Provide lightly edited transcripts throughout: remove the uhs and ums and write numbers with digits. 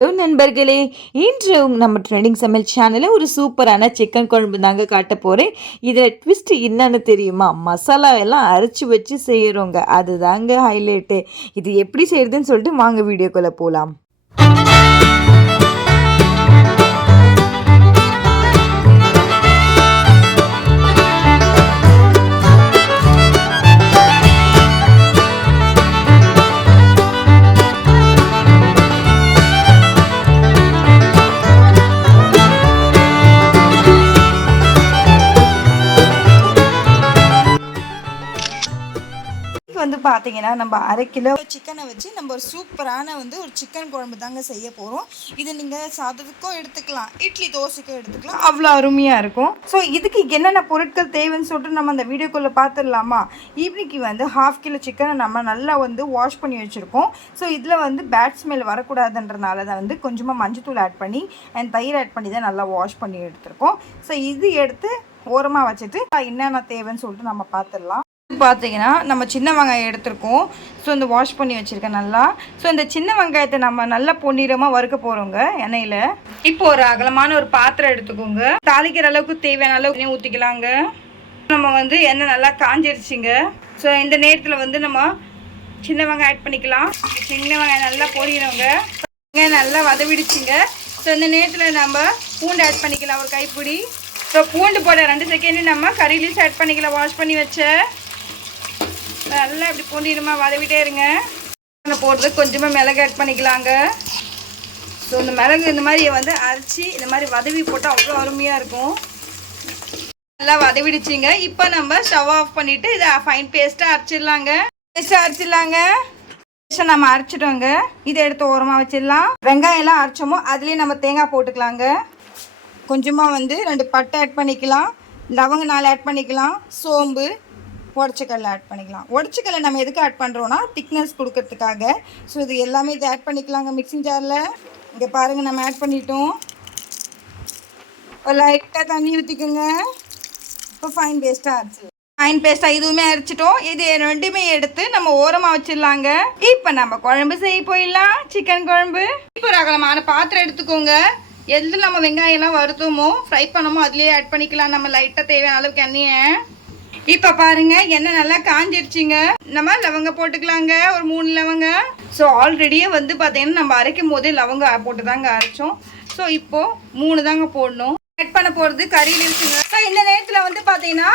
Hello நண்பர்களே, இன்று நம்ம ட்ரெண்டிங் சமையல் சேனலில் ஒரு சூப்பரான சிக்கன் குழம்பு தாங்க காட்ட போகிறேன். இதில் ட்விஸ்ட் என்னன்னு தெரியுமா? மசாலா எல்லாம் அரைச்சி வச்சு செய்கிறோங்க, அதுதாங்க ஹைலைட்டு. இது எப்படி செய்கிறதுன்னு சொல்லிட்டு வாங்க வீடியோக்குள்ளே போகலாம். வந்து பார்த்தீங்கன்னா நம்ம 1/2 கிலோ சிக்கனை வச்சு நம்ம ஒரு சூப்பரான ஒரு சிக்கன் குழம்பு தாங்க செய்ய போகிறோம். இது நீங்கள் சாதத்துக்கும் எடுத்துக்கலாம், இட்லி தோசைக்கும் எடுத்துக்கலாம், அவ்வளோ அருமையாக இருக்கும். ஸோ இதுக்கு என்னென்ன பொருட்கள் தேவைன்னு சொல்லிட்டு நம்ம அந்த வீடியோக்குள்ளே பார்த்துடலாமா? ஈவினிங்க்கு 1/2 கிலோ சிக்கனை நம்ம நல்லா வாஷ் பண்ணி வச்சுருக்கோம். ஸோ இதில் பேட் ஸ்மெல் வரக்கூடாதுன்றனால தான் கொஞ்சமாக மஞ்சத்தூள் ஆட் பண்ணி அண்ட் தயிர் ஆட் பண்ணி தான் நல்லா வாஷ் பண்ணி எடுத்துருக்கோம். ஸோ இது எடுத்து ஓரமாக வச்சுட்டு என்னென்ன தேவைன்னு சொல்லிட்டு நம்ம பார்த்துடலாம். பார்த்தீங்கன்னா நம்ம சின்ன வெங்காயம் எடுத்துருக்கோம். ஸோ இந்த வாஷ் பண்ணி வச்சுருக்கேன் நல்லா. ஸோ இந்த சின்ன வெங்காயத்தை நம்ம நல்லா பொன்னிறமாக வறுக்க போகிறோங்க எண்ணெயில். இப்போ ஒரு அகலமான ஒரு பாத்திரம் எடுத்துக்கோங்க. தாளிக்கிற அளவுக்கு தேவையான அளவுக்கு எண்ணெய் ஊற்றிக்கலாங்க. நம்ம எண்ணெய் நல்லா காஞ்சிருச்சுங்க. ஸோ இந்த நேரத்தில் நம்ம சின்ன வெங்காயம் ஆட் பண்ணிக்கலாம். சின்ன வெங்காயம் நல்லா பொரியணுங்க. வெங்காயம் நல்லா வதவிடுச்சுங்க. ஸோ இந்த நேரத்தில் நம்ம பூண்டு ஆட் பண்ணிக்கலாம், ஒரு கைப்பிடி. ஸோ பூண்டு போட 2 செகண்ட் நம்ம கறி லீவ்ஸ் ஆட் பண்ணிக்கலாம், வாஷ் பண்ணி வச்ச. நல்லா இப்படி பொன்னிறமாக வதவிட்டே இருங்க. போடுறது கொஞ்சமாக மிளகு ஆட் பண்ணிக்கலாங்க. ஸோ இந்த மிளகு இந்த மாதிரி அரைச்சி இந்த மாதிரி வதவி போட்டால் அவ்வளோ அருமையாக இருக்கும். நல்லா வதவிடுச்சிங்க. இப்போ நம்ம ஸ்டவ் ஆஃப் பண்ணிவிட்டு இதை ஃபைன் பேஸ்ட்டாக அரைச்சிடலாங்க. நம்ம அரைச்சிட்டோங்க. இதை எடுத்து ஓரமாக வச்சிடலாம். வெங்காயம் எல்லாம் அரைச்சோமோ அதுலேயே நம்ம தேங்காய் போட்டுக்கலாங்க. கொஞ்சமாக 2 பட்டை ஆட் பண்ணிக்கலாம், லவங்க 4 ஆட் பண்ணிக்கலாம், சோம்பு, உடச்சக்கல்ல ஆட் பண்ணிக்கலாம். உடச்சக்கல்ல நம்ம எதுக்கு ஆட் பண்ணுறோன்னா திக்னஸ் கொடுக்கறதுக்காக. ஸோ இது எல்லாமே இதை ஆட் பண்ணிக்கலாங்க மிக்சிங் ஜாரில். இங்கே பாருங்கள், நம்ம ஆட் பண்ணிட்டோம். ஒரு லைட்டாக தண்ணி ஊற்றிக்கோங்க. இப்போ ஃபைன் பேஸ்ட்டாக இதுவுமே அரைச்சிட்டோம். இது ரெண்டுமே எடுத்து நம்ம ஓரமாக வச்சிடலாங்க. இப்போ நம்ம குழம்பு செய்ய போயிடலாம், சிக்கன் குழம்பு. இப்போ ஒரு அகலமான பாத்திரம் எடுத்துக்கோங்க. எதில் நம்ம வெங்காயம்லாம் வறுத்தோமோ ஃப்ரை பண்ணமோ அதுலேயே ஆட் பண்ணிக்கலாம் நம்ம லைட்டாக தேவையான அளவுக்கு எண்ணெயை. இப்போ பாருங்கள், எண்ணெய் நல்லா காஞ்சிருச்சுங்க. நம்ம லவங்க போட்டுக்கலாங்க, ஒரு 3 லவங்க. ஸோ ஆல்ரெடியே பார்த்தீங்கன்னா நம்ம அரைக்கும் போதே லவங்க போட்டு தாங்க அரைச்சோம். ஸோ இப்போது 3 தாங்க போடணும். ஆட் பண்ண போகிறது கறி லீவ்ஸுங்க. ஸோ இந்த நேரத்தில் பார்த்தீங்கன்னா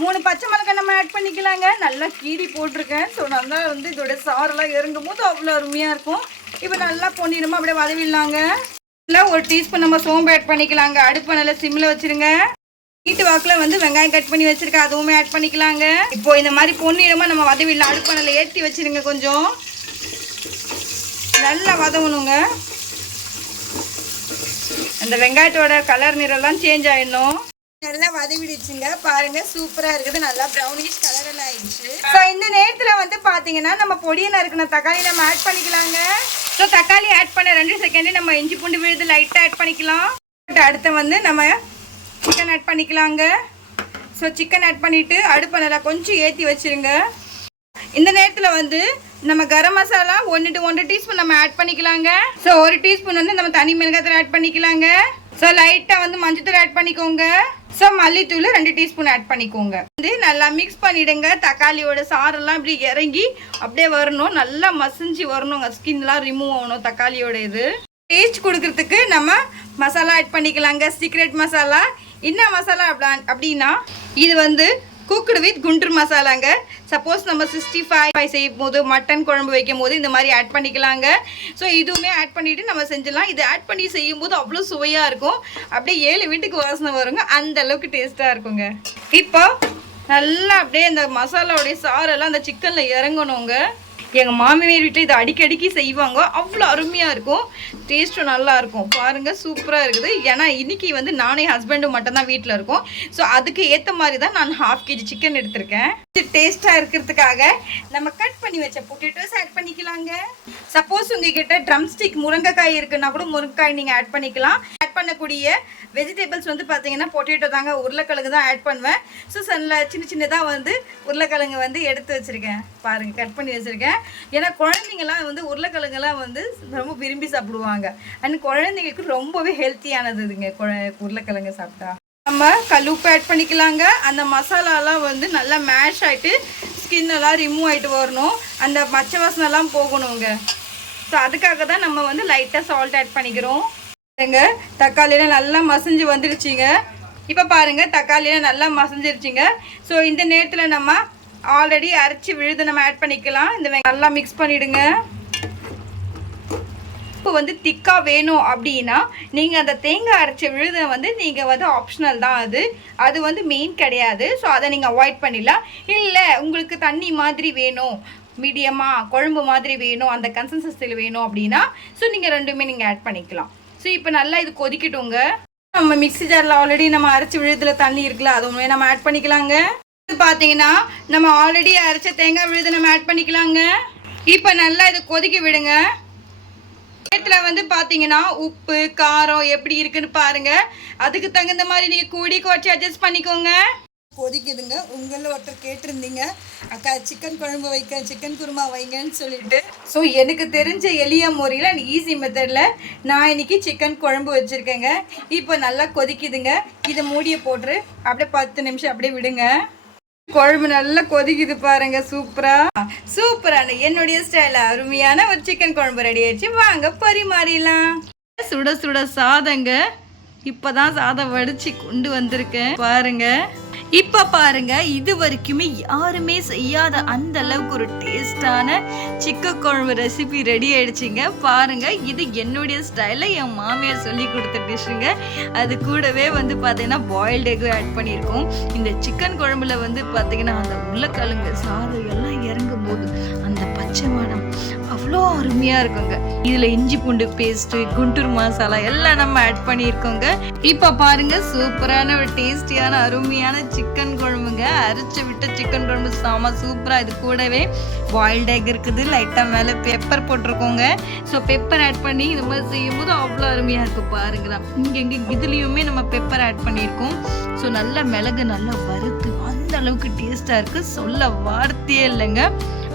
3 பச்சை மிளகாய் நம்ம ஆட் பண்ணிக்கலாங்க. நல்லா கீரி போட்டிருக்கேன். ஸோ நல்லா இதோட சாரெல்லாம் இறங்கும் போது அவ்வளோ அருமையாக இருக்கும். இப்போ நல்லா பொன்னிறமாக அப்படியே வதவிடலாங்க. ஒரு டீஸ்பூன் நம்ம சோம்பு ஆட் பண்ணிக்கலாங்க. அடுப்பை நல்லா சிம்மில் வச்சுருங்க. வீட்டு வாக்கில் வெங்காயம் கட் பண்ணி வச்சுருக்கேன், அதுவுமே ஆட் பண்ணிக்கலாங்க. இப்போ இந்த மாதிரி பொன்னிறமாக நம்ம வதவிடலாம். அடுப்பை நல்லா ஏற்றி வச்சுருங்க. கொஞ்சம் நல்லா வதவணுங்க. அந்த வெங்காயத்தோட கலர் நிறம்லாம் சேஞ்ச் ஆகிடணும். நல்லா வதவிடுச்சுங்க. பாருங்க, சூப்பராக இருக்குது. நல்லா ப்ரௌனிஷ் கலரில் ஆயிடுச்சு. ஸோ இந்த நேரத்தில் பார்த்தீங்கன்னா நம்ம பொடியை நறுக்கின தக்காளி நம்ம ஆட் பண்ணிக்கலாங்க. ஸோ தக்காளி ஆட் பண்ண 2 செகண்ட் நம்ம இஞ்சி பூண்டு விழுது லைட்டாக ஆட் பண்ணிக்கலாம். அடுத்து நம்ம சிக்கன் ஆட் பண்ணிக்கலாங்க. ஸோ சிக்கன் ஆட் பண்ணிவிட்டு அடுப்பை நல்லா கொஞ்சம் ஏற்றி வச்சுருங்க. இந்த நேரத்தில் நம்ம கரம் மசாலா 1 to 1 டீஸ்பூன் நம்ம ஆட் பண்ணிக்கலாங்க. ஸோ 1 டீஸ்பூன் நம்ம தனி மிளகாத்தூள் ஆட் பண்ணிக்கலாங்க. ஸோ லைட்டாக மஞ்சத்தூள் ஆட் பண்ணிக்கோங்க. ஸோ மல்லித்தூள் 2 டீஸ்பூன் ஆட் பண்ணிக்கோங்க. நல்லா மிக்ஸ் பண்ணிவிடுங்க. தக்காளியோட சாரெல்லாம் இப்படி இறங்கி அப்படியே வரணும், நல்லா மசிஞ்சு வரணுங்க. ஸ்கின்லாம் ரிமூவ் ஆகணும் தக்காளியோட. இது டேஸ்ட் கொடுக்கறதுக்கு நம்ம மசாலா ஆட் பண்ணிக்கலாங்க. சீக்ரெட் மசாலா. என்ன மசாலா அப்படின்னா இது குக்குடு வித் குண்டூர் மசாலாங்க. சப்போஸ் நம்ம 65 செய்யும் போது, மட்டன் குழம்பு வைக்கும் போது இந்த மாதிரி ஆட் பண்ணிக்கலாங்க. ஸோ இதுவுமே ஆட் பண்ணிவிட்டு நம்ம செஞ்சிடலாம். இது ஆட் பண்ணி செய்யும்போது அவ்வளோ சுவையாக இருக்கும். அப்படியே 7 வீட்டுக்கு வாசனை வருங்க, அந்த அளவுக்கு டேஸ்ட்டாக இருக்குங்க. இப்போ நல்லா அப்படியே இந்த மசாலாவுடைய சாரெல்லாம் அந்த சிக்கனில் இறங்கணுங்க. எங்கள் மாமியார் வீட்டில் இதை அடிக்கடிக்கு செய்வாங்க, அவ்வளோ அருமையாக இருக்கும். டேஸ்ட்டும் நல்லாயிருக்கும். பாருங்கள், சூப்பராக இருக்குது. ஏன்னா இன்றைக்கி நானே ஹஸ்பண்டும் மட்டும்தான் வீட்டில் இருக்கோம். ஸோ அதுக்கு ஏற்ற மாதிரி தான் நான் 1/2 kg சிக்கன் எடுத்திருக்கேன். டேஸ்ட்டாக இருக்கிறதுக்காக நம்ம கட் பண்ணி வச்ச பொட்டேட்டோஸ் ஆட் பண்ணிக்கலாங்க. சப்போஸ் உங்ககிட்ட ட்ரம் ஸ்டிக் முருங்கைக்காய் இருக்குன்னா கூட முருங்கைக்காய் நீங்கள் ஆட் பண்ணிக்கலாம். ஆட் பண்ணக்கூடிய வெஜிடபிள்ஸ் வந்து பார்த்தீங்கன்னா பொட்டேட்டோ தாங்க, உருளைக்கிழங்கு தான் ஆட் பண்ணுவேன். ஸோ சின்ன சின்னதாக வந்து உருளைக்கிழங்கு வந்து எடுத்து வச்சுருக்கேன் பாருங்கள், கட் பண்ணி வச்சுருக்கேன். ஏன்னா குழந்தைங்கலாம் வந்து உருளைக்கிழங்குலாம் வந்து ரொம்ப விரும்பி சாப்பிடுவாங்க. அண்ட் குழந்தைங்களுக்கு ரொம்பவே ஹெல்த்தியானது இதுங்க உருளைக்கிழங்கு சாப்பிட்டா. நம்ம கல்லுப்பு ஆட் பண்ணிக்கலாங்க. அந்த மசாலாலாம் வந்து நல்லா மேஷ் ஆகிட்டு ஸ்கின்னெல்லாம் ரிமூவ் ஆகிட்டு வரணும், அந்த பச்சை வாசனைலாம் போகணுங்க. ஸோ அதுக்காக தான் நம்ம வந்து லைட்டாக சால்ட் ஆட் பண்ணிக்கிறோம். பாருங்க தக்காளியெலாம் நல்லா மசிஞ்சு வந்துடுச்சிங்க. இப்போ பாருங்கள் தக்காளியெலாம் நல்லா மசிஞ்சிருச்சிங்க. ஸோ இந்த நேரத்தில் நம்ம ஆல்ரெடி அரைச்சி விழுது நம்ம ஆட் பண்ணிக்கலாம். இந்த நல்லா மிக்ஸ் பண்ணிவிடுங்க. இப்போ வந்து திக்காக வேணும் அப்படின்னா நீங்கள் அந்த தேங்காய் அரைச்ச விழுதை வந்து நீங்கள் வந்து ஆப்ஷனல் தான், அது வந்து மெயின் கிடையாது. ஸோ அதை நீங்கள் அவாய்ட் பண்ணிடலாம். இல்லை உங்களுக்கு தண்ணி மாதிரி வேணும், மீடியமாக குழம்பு மாதிரி வேணும், அந்த கன்சிஸ்டன்சியில் வேணும் அப்படின்னா ஸோ நீங்கள் ரெண்டுமே நீங்கள் ஆட் பண்ணிக்கலாம். ஸோ இப்போ நல்லா இது கொதிக்கட்டுங்க. நம்ம மிக்ஸி ஜாரில் ஆல்ரெடி நம்ம அரைச்சி விழுதுல தண்ணி இருக்குல்ல, அதுவுமே நம்ம ஆட் பண்ணிக்கலாங்க. பார்த்தீங்கன்னா நம்ம ஆல்ரெடி அரைச்ச தேங்காய் விழுது நம்ம ஆட் பண்ணிக்கலாங்க. இப்போ நல்லா இது கொதிக்க விடுங்க. நேரத்தில் வந்து பார்த்தீங்கன்னா உப்பு காரம் எப்படி இருக்குன்னு பாருங்கள். அதுக்கு தகுந்த மாதிரி நீங்கள் கூடி குறைச்சி அட்ஜஸ்ட் பண்ணிக்கோங்க. கொதிக்குதுங்க. உங்களில் ஒருத்தர் கேட்டிருந்தீங்க, அக்கா சிக்கன் குழம்பு வைக்க, சிக்கன் குருமா வைங்கன்னு சொல்லிட்டு. ஸோ எனக்கு தெரிஞ்ச எளிய முறையில் அண்ட் ஈஸி மெத்தடில் நான் இன்னைக்கு சிக்கன் குழம்பு வச்சுருக்கேங்க. இப்போ நல்லா கொதிக்குதுங்க. இதை மூடியை போட்டு அப்படியே 10 நிமிஷம் அப்படியே விடுங்க. குழம்பு நல்லா கொதிக்குது பாருங்க. சூப்பரான என்னுடைய ஸ்டைல அருமையான ஒரு சிக்கன் குழம்பு ரெடி ஆயிடுச்சு. வாங்க பரிமாறிடலாம். சுட சுட சாதங்க. இப்பதான் சாதம் வடிச்சு கொண்டு வந்திருக்கேன் பாருங்க. இப்போ பாருங்க, இது வரைக்குமே யாருமே செய்யாத அந்த அளவுக்கு ஒரு டேஸ்டான சிக்கன் குழம்பு ரெசிபி ரெடி ஆயிடுச்சுங்க. பாருங்க, இது என்னுடைய ஸ்டைலில் என் மாமியார் சொல்லி கொடுத்த டிஷ்ஷுங்க. அது கூடவே வந்து பார்த்தீங்கன்னா பாயில்டு எக் ஆட் பண்ணியிருக்கோம். இந்த சிக்கன் குழம்புல வந்து பார்த்தீங்கன்னா அந்த உருளைக்கிழங்கு சாதம் எல்லாம் இறங்கும் போது அந்த பச்சை மணம் அவ்வளோ அருமையாக இருக்குங்க. இதில் இஞ்சி பூண்டு பேஸ்ட்டு, குண்டூர் மசாலா எல்லாம் நம்ம ஆட் பண்ணியிருக்கோங்க. இப்போ பாருங்க, சூப்பரான ஒரு டேஸ்டியான அருமையான சிக்கன் குழம்புங்க. அரைச்சி விட்ட சிக்கன் குழம்பு சாமா சூப்பராக. இது கூடவே பாயில்டு எக் இருக்குது, லைட்டாக மேலே பெப்பர் போட்டிருக்கோங்க. ஸோ பெப்பர் ஆட் பண்ணி இந்த மாதிரி செய்யும்போது அவ்வளோ அருமையாக இருக்கும் பாருங்களா. இங்கே இதுலேயுமே நம்ம பெப்பர் ஆட் பண்ணியிருக்கோம். ஸோ நல்லா மிளகு நல்லா வறுத்து அந்த அளவுக்கு டேஸ்ட்டாக இருக்குது, சொல்ல வார்த்தையே இல்லைங்க.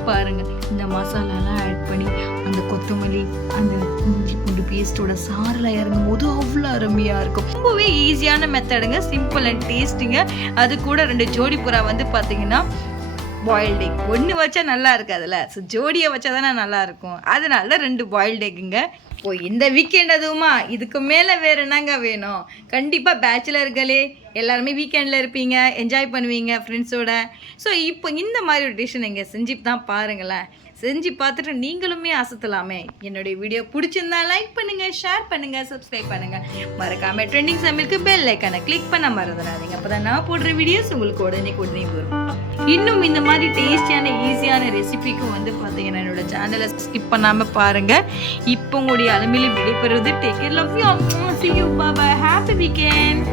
பாருங்க, இந்த மசாலாலாம் ஆட் பண்ணி அந்த கொத்தமல்லி அந்த இஞ்சி பூண்டு பேஸ்டோட சாரில் இறங்கும் போது அவ்வளோ அருமையாக இருக்கும். ரொம்பவே ஈஸியான மெத்தடுங்க, சிம்பிள் அண்ட் டேஸ்ட்டுங்க. அது கூட 2 ஜோடி புறா வந்து பார்த்தீங்கன்னா பாயில்டு எக். ஒன்று வச்சா நல்லா இருக்காதுல்ல, ஸோ ஜோடியை வச்சா தானே நல்லா இருக்கும். அதனால 2 பாயில்டு எக்குங்க. ஓ, இந்த வீக்கெண்ட் அதுவுமா, இதுக்கு மேலே வேறு என்னங்க வேணும்? கண்டிப்பாக பேச்சுலர்களே எல்லாருமே வீக்கெண்டில் இருப்பீங்க, என்ஜாய் பண்ணுவீங்க ஃப்ரெண்ட்ஸோட. ஸோ இப்போ இந்த மாதிரி ஒரு டிஷ்ஷை நீங்கள் செஞ்சு தான் பாருங்களேன். செஞ்சு பார்த்துட்டு நீங்களுமே அசத்தலாமே. என்னுடைய வீடியோ பிடிச்சிருந்தா லைக் பண்ணுங்கள், ஷேர் பண்ணுங்கள், சப்ஸ்கிரைப் பண்ணுங்கள். மறக்காமல் ட்ரெண்டிங் சமையலுக்கு பெல் ஐக்கானை கிளிக் பண்ண மறந்துடாதீங்க. அப்போ தான் நான் போடுற வீடியோஸ் உங்களுக்கு உடனே வரும். இன்னும் இந்த மாதிரி டேஸ்டியான ஈஸியான ரெசிபிக்கும் வந்து பார்த்தீங்கன்னா என்னோட சேனலை ஸ்கிப் பண்ணாமல் பாருங்கள். இப்போ உங்களுடைய அலுமையில விடைபெறுவது. Take care, love you, see you, bye bye, happy weekend.